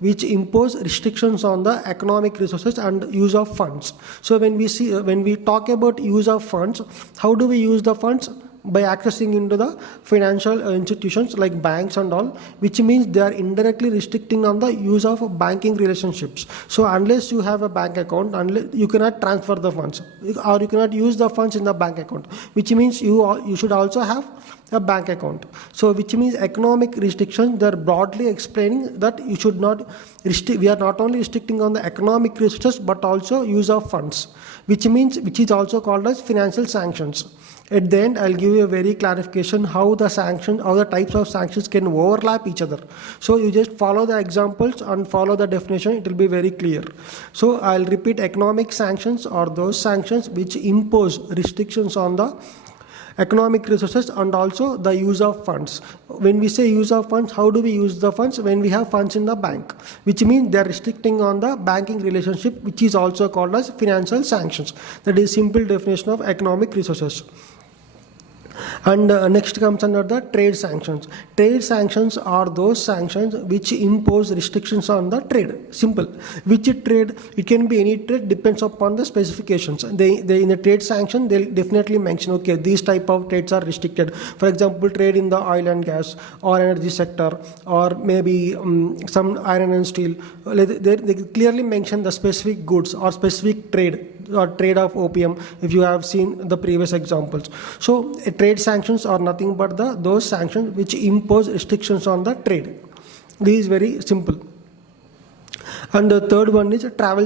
which impose restrictions on the economic resources and use of funds. So when we talk about use of funds, how do we use the funds? By accessing into the financial institutions like banks and all, which means they are indirectly restricting on the use of banking relationships. So unless you have a bank account, unless you cannot transfer the funds, or you cannot use the funds in the bank account, which means you should also have a bank account. So which means economic restrictions, they are broadly explaining that you should not we are not only restricting on the economic resources but also use of funds, which is also called as financial sanctions. At the end, I'll give you a very clarification how the types of sanctions can overlap each other. So you just follow the examples and follow the definition, it will be very clear. So I'll repeat, economic sanctions are those sanctions which impose restrictions on the economic resources and also the use of funds. When we say use of funds, how do we use the funds? When we have funds in the bank, which means they are restricting on the banking relationship, which is also called as financial sanctions. That is simple definition of economic resources. And next comes under the trade sanctions. Trade sanctions are those sanctions which impose restrictions on the trade. Simple. Which trade? It can be any trade, depends upon the specifications. They in the trade sanction, they'll definitely mention, okay, these type of trades are restricted. For example, trade in the oil and gas or energy sector, or maybe some iron and steel. They clearly mention the specific goods or specific trade, or trade of opium, if you have seen the previous examples. So trade sanctions are nothing but those sanctions which impose restrictions on the trade. This is very simple. And the third one is travel